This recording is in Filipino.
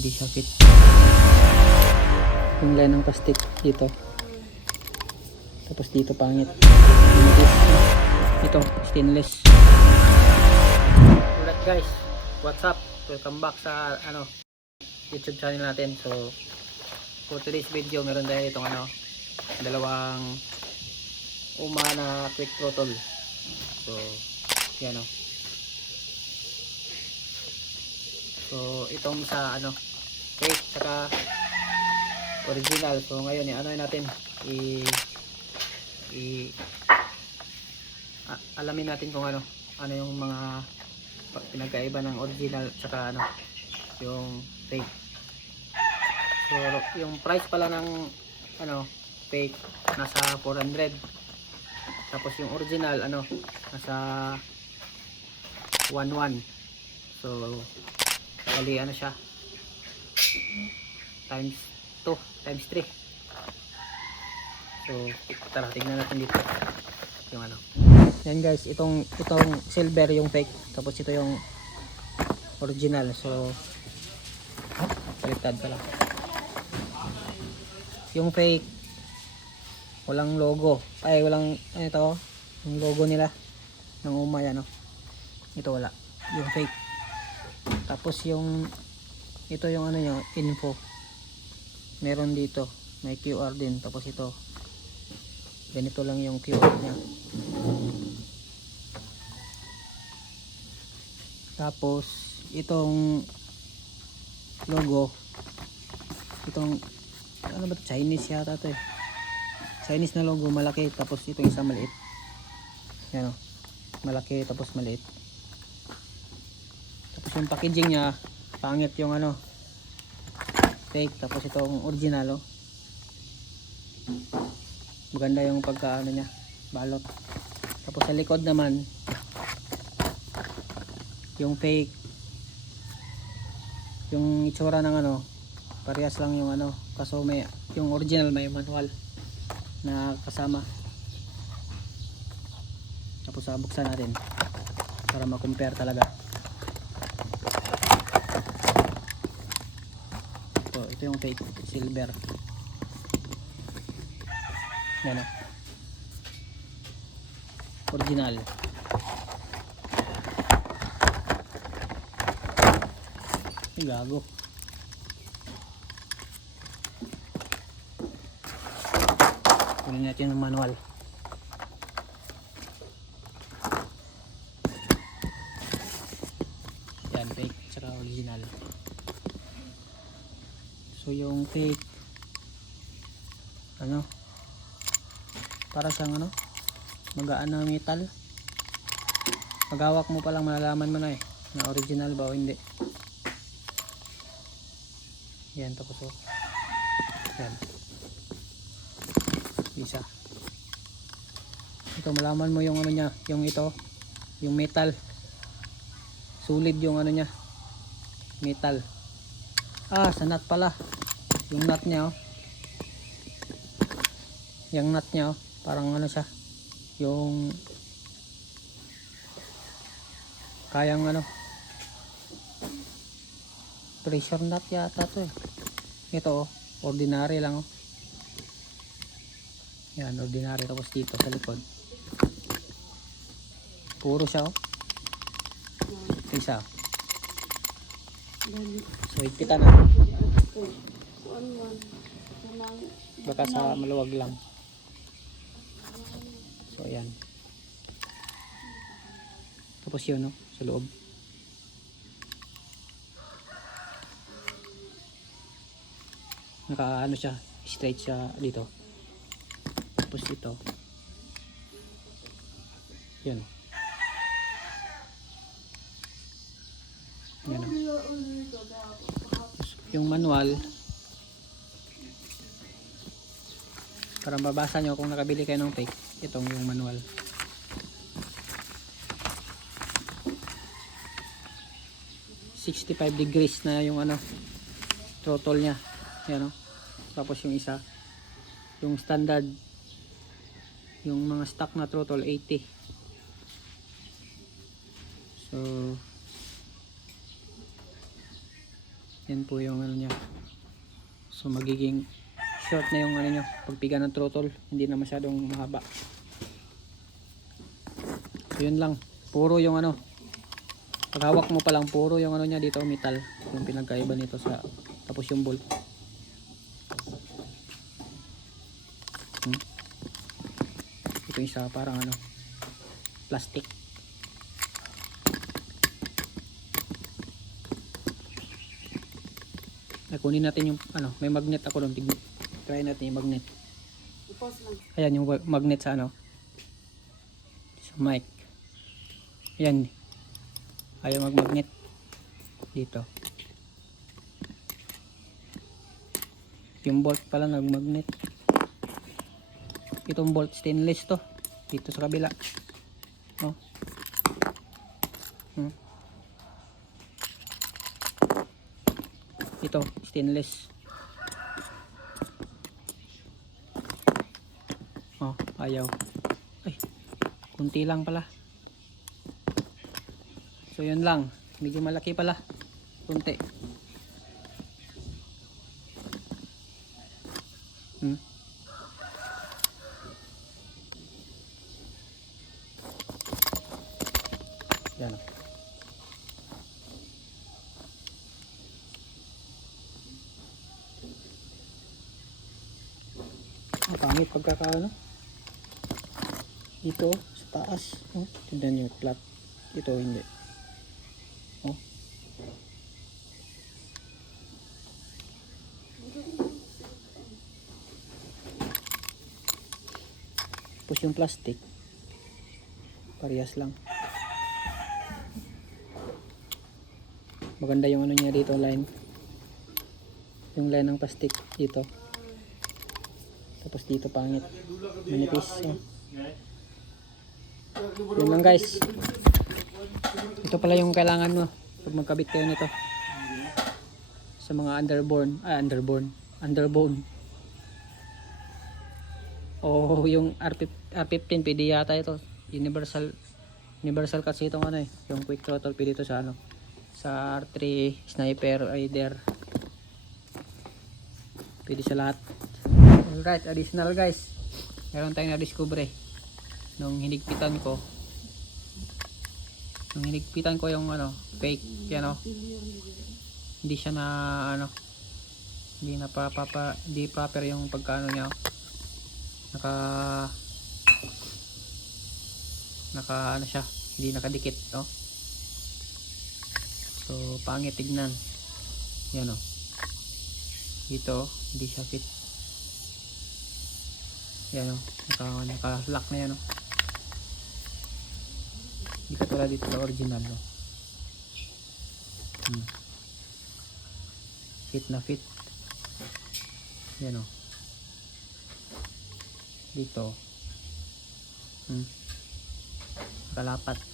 hindi siya fit. Yung line ng plastic dito, tapos dito pangit. Ito stainless. Alright guys, what's up? Welcome back sa YouTube channel natin. So for today's video, meron tayo itong dalawang UMA na quick throttle. So yan o. So itong sa fake saka original. So ngayon natin alamin natin kung ano yung mga pinagkaiba ng original saka yung fake. So yung price pala ng fake nasa 400, tapos yung original nasa 11. So bali siya times 2 times 3. So tara tingnan natin dito yung yan guys, itong silver yung fake, tapos ito yung original. So baliktad pala. Yung fake walang logo, ay walang yung logo nila ng UMA yan ito wala, yung fake. Tapos ito yung yung info, meron dito may QR din, tapos ito ganito lang yung QR nya. Tapos itong logo, itong ba ito? Chinese yata to Chinese na logo, malaki, tapos itong isa maliit. Yan malaki tapos maliit. Tapos yung packaging nya pangit, yung fake, tapos itong original maganda yung pagka nya balot. Tapos sa likod naman yung fake, yung itsura ng parehas lang yung kaso may yung original may manual na kasama. Tapos buksan natin para ma-compare talaga. Ito yung fake silver. Yan original. Ay, gago. Kunin natin yung manual. Yan, fake tsaka original. So yung fake para siyang magaan na metal. Maghawak mo pa lang malalaman mo na original ba o hindi. Yan, tapos yan isa. Ito malaman mo yung nya, yung ito yung metal, solid yung nya metal. Sa nut pala, yung nut nya yung nut nya parang siya yung kayang pressure nut yata to ito ordinary lang yan, ordinary. Tapos dito sa likod puro siya isa. So ipitan na baka sa maluwag lang. So ayan, tapos yun sa loob naka siya straight siya dito. Tapos ito yun yan yung manual para mabasa nyo kung nakabili kayo ng fake. Itong yung manual, .65 degrees na yung throttle nya yan tapos yung isa yung standard, yung mga stock na throttle 80. So Yan po yung ano niya. So magiging short na yung ano niya, pagpiga ng throttle, hindi na masyadong mahaba. So yun lang, puro yung ano, pag hawak mo pa lang puro yung ano niya dito, metal, yung pinagkaiba nito sa, tapos yung bolt. Ito isa parang ano, plastic. Ay, kunin natin yung ano, may magnet ako doon. Try natin yung magnet. Ayan yung magnet sa ano, sa mic. Ayan, ayaw magmagnet dito. Yung bolt pala nagmagnet. Itong bolt stainless to dito sa kabila, oh. Ito stainless, oh, ayaw. Ay, kunti lang pala. So yun lang, medyo malaki pala, kunti. Yan. Ang pangit pagkakaano. Dito sa taas, oh, tignan niyo flat. Dito hindi. Oh. Tapos yung plastic parehas lang. Maganda yung ano niya dito, line. Yung line ng plastic dito. Tapos dito pangit. Manipis. Oh. Yun lang guys. Ito pala yung kailangan mo pag magkabit kayo nito. Sa mga underbone. O yung R15 pwede yata ito. Universal kasi itong ano eh. Yung quick throttle pwede ito sa ano. Sa R3 Sniper Raider, pwede sa lahat. Alright, additional guys, meron tayong na-discover nung hinigpitan ko yung ano, fake yan, oh. Hindi siya na ano, hindi na hindi proper yung pagkano niya, naka ano siya, hindi nakadikit, oh. So pangit tignan. Yan, oh. Dito hindi siya fit. Yan, oh. Naka-lock na yan, oh. Hindi katulad dito sa original, oh. Fit na fit. Yan, oh. Dito. Nakalapat.